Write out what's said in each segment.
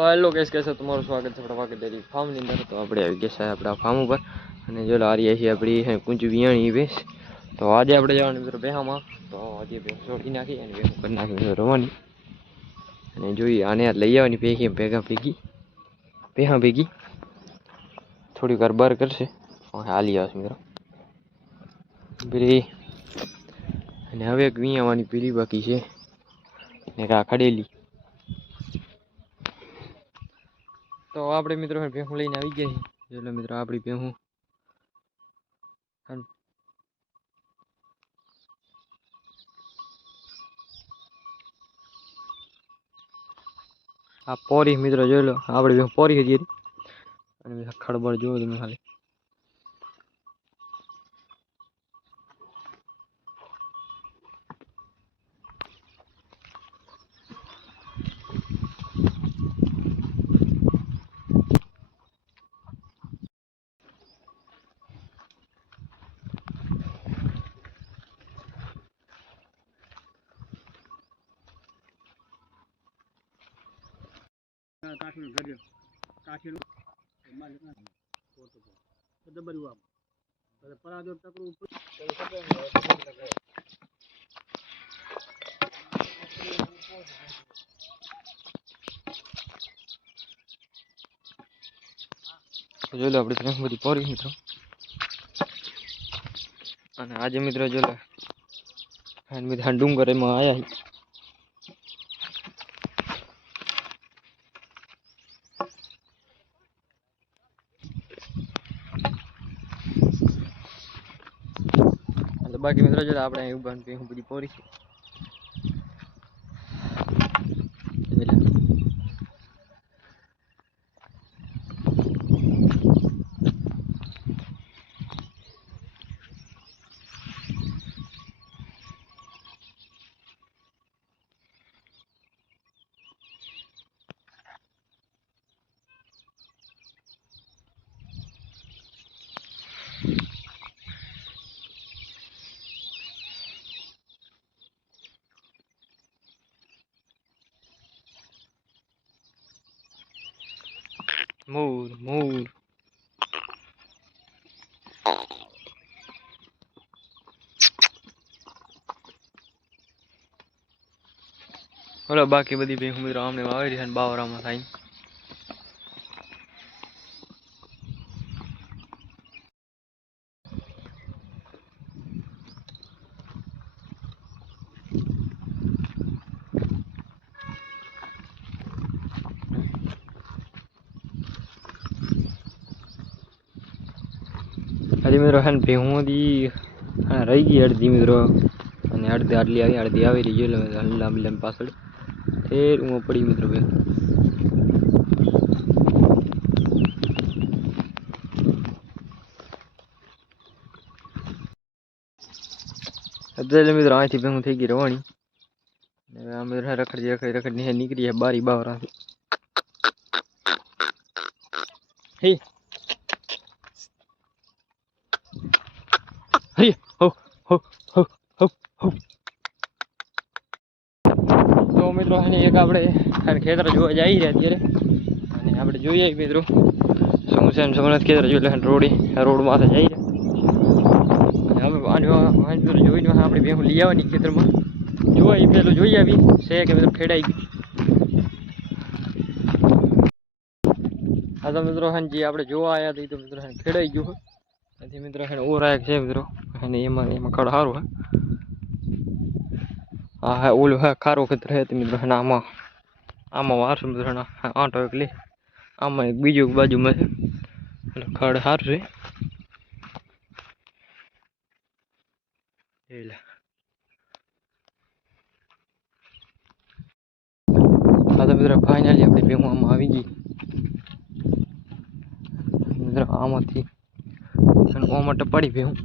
તો hello case કેસે તમારું સ્વાગત છે આપણા વાકે ડેરી ફાર્મની અંદર। તો આપણે આવી ગયા છે આપણા ફાર્મ ઉપર અને જો લારી છે આપણી કુંજ વિયાણી ભેંસ। તો આજે આપણે જવાનું મિત્રો બેહામાં। તો આજે ભેંસ છોડી નાખી અને ભેંસ કરી નાખી રવાની અને જોઈએ આને લઈ આવવાની ભેગા ભેગી થોડી વાર બાર કરશે હાલી આવશે મિત્રો પેલી અને હવે એક વિયાવાની પેલી બાકી છે ને કા ખડેલી। તો આપણે મિત્રો ભેહું લઈને આવી ગયા છીએ। એટલે મિત્રો આપણી ભેહું આ પોરી મિત્રો જોઈ લો આપણી ભેહું પોરી હતી અને ખડબડ જોવો તમે ખાલી। જોઈ લો આપણે બધી પોરી મિત્રો અને આજે મિત્રો જો લો ડુંગર એમાં આવ્યા। બાકી મિત્રો જો આપણે અહીં ઉભા ભેહું બધી પોરી છે। મોર મોર બોલો બાકી બધી ભેહું મિત્રો આમને વાવી રહી છે બાવરામાં થાય। हजी मित्रों है भेहूँ रही गई अर्धी मित्रों अर्धी आटली आई अर्धी आई रही है लांबी लांबी पाछळ फिर वो पड़ी मित्रों भे मित्रों आ भेहूँ थी गई रवाणी रखड़ी रखड़ी रखड़ी निकली है बारी बावरा हे हरी हो हो हो हो हो। तो मित्रों एक આપણે ખેતર જોવા જઈ રહ્યા અત્યારે અને આપણે જોઈએ મિત્રો શું છે એમ સમજ ખેતર જોઈ લે રોડ માં જઈ રહ્યા અને હવે આનો જોઈને આપણે ભેહું લઈ આવવાની ખેતરમાં જોવા એ પેલું જોઈ આવી છે કે મિત્રો ખેડાઈ ગયું। આ તો મિત્રો જે આપણે જોવા આવ્યા હતા તો મિત્રો ખેડાઈ ગયું નથી મિત્રો ઓરાયક છે મિત્રો અને એમાં ખડ સારું હે હા હા ઓલું હા ખારો ખેતર હે મિત્રો આમાં આમાં વારસો મિત્રો આંટો એક લે આમાં એક બીજું બાજુમાં છે ખડ સારું છે। હા તો મિત્રો ફાઇનલી આપણી ભેહું આમાં આવી ગઈ મિત્રો આમાંથી ઓમાં ટપાડી ભેહું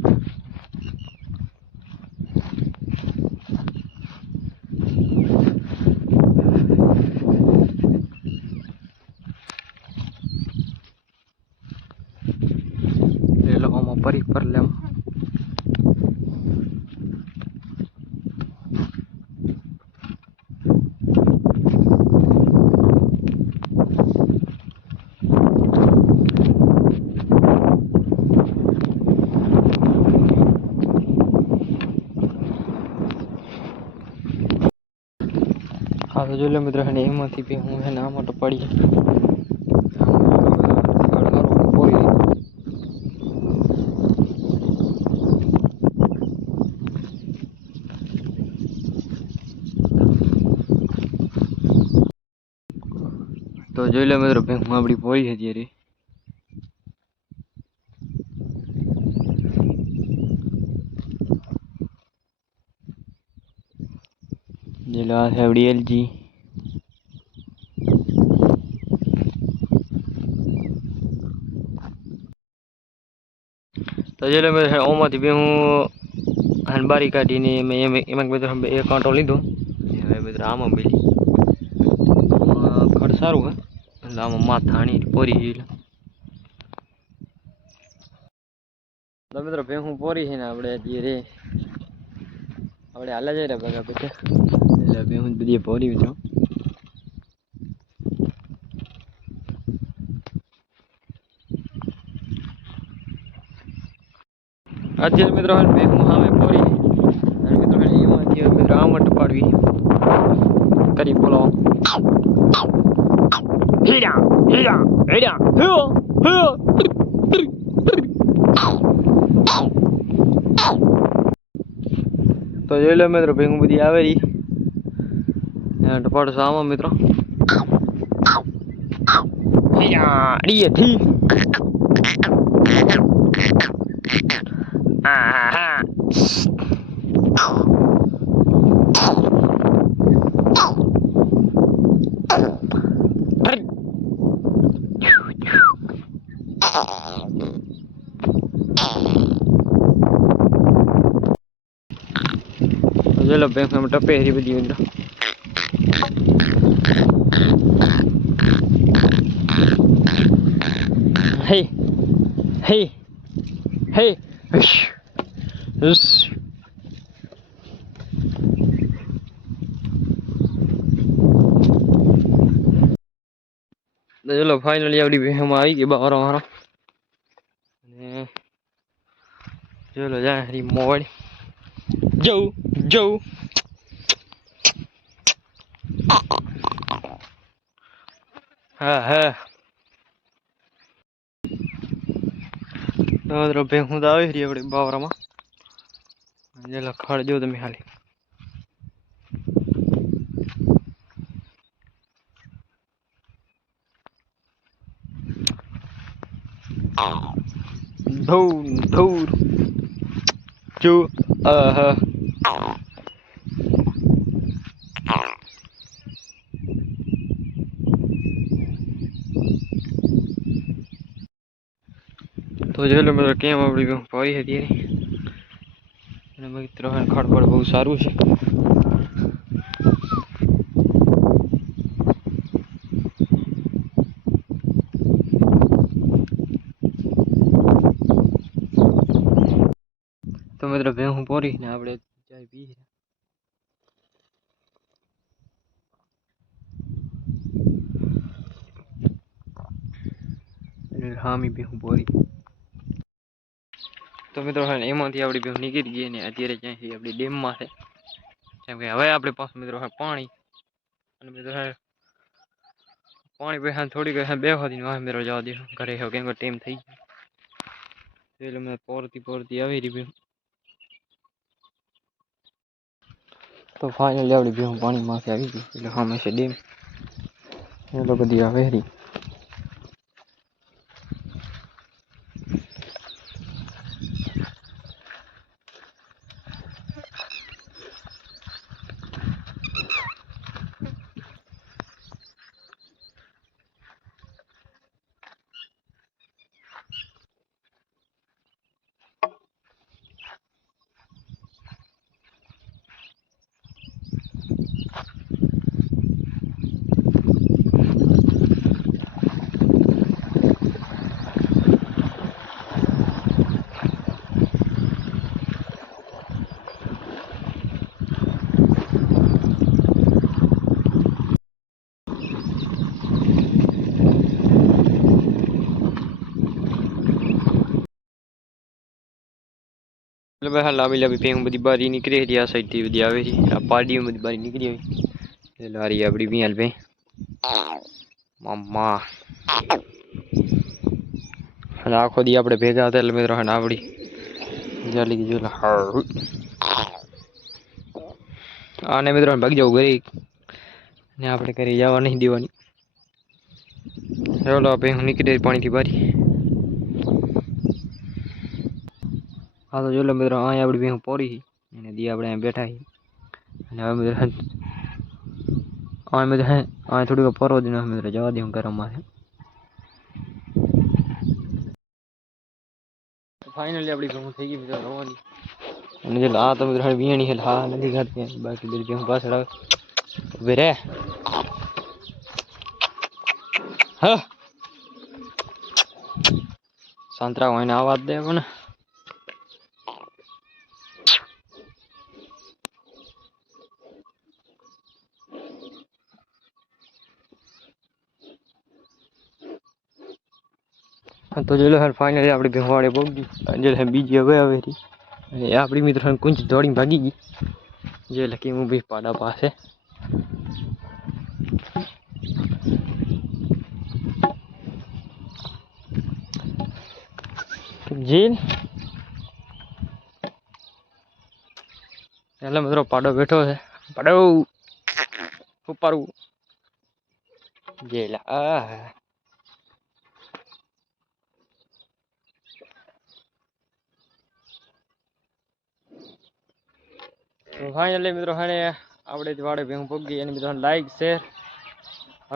પરી પર લેમ જો લે મિત્રો એમાંથી બી હું હે ના મોટો પડી તો જોઈ લે મિત્રો હું આપણી પોળી હતી રે જેલા સેવડી એલજી તો જે મેં ઓમાંથી બી હું હનબારી કાઢીને મેં એમાં બધું એક કાંટો લીધો હવે બધું આમાં બેલી ખડ સારું હે એટલે આમાં માથાણી પોરી તો મિત્રો ભેહું પોરી છે ને આપણે જે રે આપણે હાલે જઈ રહ્યા બધા પછી એટલે ભેહું બધી પોરી મિત્રો અત્યારે મિત્રો ભેહું સામે પોરી અને મિત્રો એમાંથી મિત્રો આમટ પાડવી કરી બોલો હીરા હીરા હીરા હીરો હીરો તો જોઈ લો મિત્રો ભેગું બધી આવે રહી ટપાડો આમાં મિત્રો ચલો બેંક में टपे हरी बदी मित्र हे हे हे चलो फाइनली आवड़ी हम आई गई बाहर हमारा चलो जाए हरी मोड़ जाओ जाओ हाँ हाँ तो भેहूं तो आई रही है बावरा में जला खड़ जो તમે હાલી ધૂર ધૂર જો આહા तो जो लो मेरा केम આપડી પાઈ હતી અને મિત્રો ખડબડ બહુ સારું છે તો મિત્રો ભેહું પોરી ને આપણે ચાય પી હામી ભેહું પોરી તો મિત્રો એમાંથી આપણી ભેહું નીકળી ગઈ ને અત્યારે ક્યાં છે આપણી ડેમમાં છે કેમ કે હવે આપણી પાસે મિત્રો પાણી અને મિત્રો પાણી પૈસા થોડીક બેહોદી વાહ મેરો જવા દે ઘરે હો કેમ કે ટાઈમ થઈ ગયો એટલે મેં પોરતી આવી રહી ભેહું તો ફાઇનલી આપણી ભેહું પાણીમાંથી આવી ગઈ એટલે સામે છે ડેમ એ તો બધી આવે રહી એટલે ભાઈ લાંબી લાંબી ભેહું બધી બારી નીકળી હતી આ સાઈડથી બધી આવે છે આ પાડીઓ બધી બારી નીકળી આવી લારી આપડી વિયાલ ભાઈ મમ્મા અને આખો દી આપણે ભેગા હતા એટલે મિત્રો આવડી જાલી ગઈ જોલા આને મિત્રો ભાગી જવું ઘરે ને આપણે કરી જવા નહીં દેવાની ચાલો આપણે હું નીકળી પાણીથી બારી હા તો જોલો મિત્રો અહીં આપણી ભેહું પોરી અને દી આપણે અહીં બેઠા છીએ અને હવે મિત્રો અહીં મિત્રો અહીં થોડીક ફરવા દઈને મિત્રો જવા દે હું ગરમમાં છે ફાઇનલી આપણી ભેહું થઈ ગઈ મિત્રો રવાની અને જો આ તો મિત્રો વિયાણી છે હા નથી ખાતી બાકી બધી ભેહું પાછળ આવે ઉભી રે હા સંતરા હોય ને આવાજ દે પણ તો જો ફાઇનલી આપણી ભેવાડે પહોંચી જે બીજી હવે આવે રહી અને આપણી મિત્રો કુંજ દોડીને ભાગી ગઈ જે લખી હું ભાઈ પાડા પાસે જેલ એટલે મિત્રો પાડો બેઠો છે પાડો ઉપાડવું જેલ આ ફાઇનલી મિત્રો હાને આપણે જ વાડે ભેગું પગી અને મિત્રો લાઈક શેર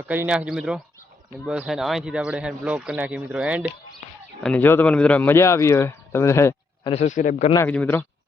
કરી નાખજો મિત્રો બસ એને અહીંથી આપણે બ્લોગ કરી નાખીએ મિત્રો એન્ડ અને જો તમને મિત્રો મજા આવી હોય તો મિત્રો અને સબસ્ક્રાઈબ કરી નાખજો મિત્રો